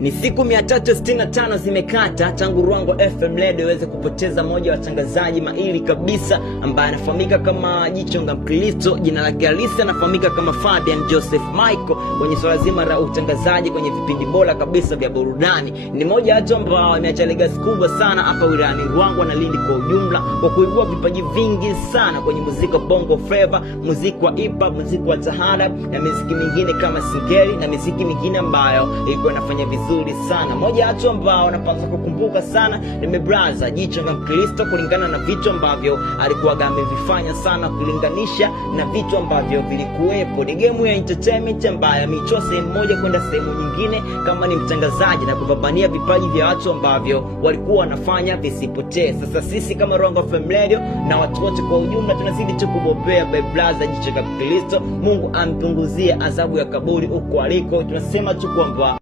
Ni siku 365 zimekata tangu Ruangwa FM Radio iweze kupoteza moja wa watangazaji mahiri kabisa ambaye anafahamika kama Jichonga Mkristo. Jina lake halisi anafahamika kama Fabian Joseph Michael kwenye swala zima la utangazaji kwenye vipindi bora kabisa vya burudani. Ni moja watu ambao wameacha legacy kubwa sana hapa wilayani Ruangwa na Lindi kwa ujumla, kwa kuibua vipaji vingi sana kwenye muziki wa Bongo Flava, muziki wa hip hop, muziki wa taarab na muziki mingine kama singeli na muziki mingine ambayo ilikuwa inafanya vizuri sana. Moja watu ambao wanapaswa kukumbuka sana ni brother Jichonga Mkristo, kulingana na vitu ambavyo alikuwa amevifanya sana, kulinganisha na vitu ambavyo vilikuwepo. Ni game ya entertainment ambayo ameitoa sehemu moja kwenda sehemu nyingine kama ni mtangazaji na kupambania vipaji vya watu ambavyo walikuwa wanafanya visipotee. Sasa sisi kama Ruangwa FM Radio na watu wote kwa ujumla tunazidi tu kubobea by brother Jichonga Mkristo. Mungu ampunguzie adhabu ya kaburi huko aliko. Tunasema tu kwamba